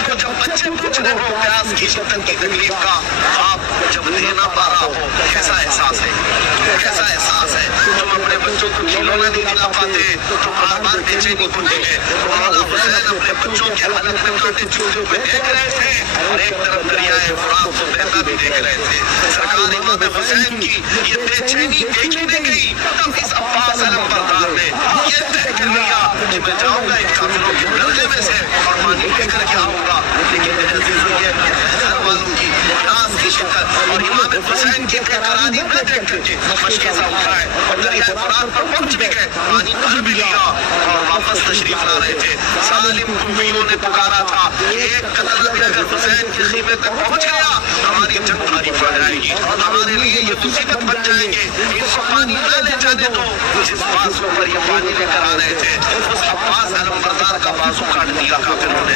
तो जब बच्चे पूछ रहे हो प्यास की शिद्दत की तकलीफ का, आप जब दे ना पा रहा हो, कैसा एहसास है, कैसा एहसास है। तुम अपने बच्चों को खिलौना नहीं दिला पाते तो बार बार बेचैनी होती है। मौलाना हुसैन अपने बच्चों के हालत में कांटे चूते हुए देख रहे थे और एक तरफ दरियाए फुरात को बहता भी देख रहे थे। सरकार इमाम हुसैन की ये बेचैनी देखी नहीं गई, तब इस अब्बास अलमबरदार ने ये तय कर लिया कि मैं जाऊंगा इन काफिरों के गले में से और पानी लेकर के आऊंगा। लेकिन मेरे अजीजों, ये घर वालों की प्यास की शिद्दत और इमाम हुसैन की बेकरारी न देख करके मशकेज़ा उठाए और दरियाए फुरात पर पहुंच भी गए, पानी भर भी लिया और वापस तशरीफ ला रहे थे। सालिम कुफियों ने पुकारा था, एक कदम भी अगर हुसैन के खीमे तक पहुंच गया हमारी जंग भारी पड़ जाएगी, हमारे लिए ये मुसीबत बन जाएंगे, इनको पानी न ले जाने दो। जिस बाजू पर ये पानी लेकर आ रहे थे उस अब्बास अलमबरदार का बाजू काट दिया काफिरों ने।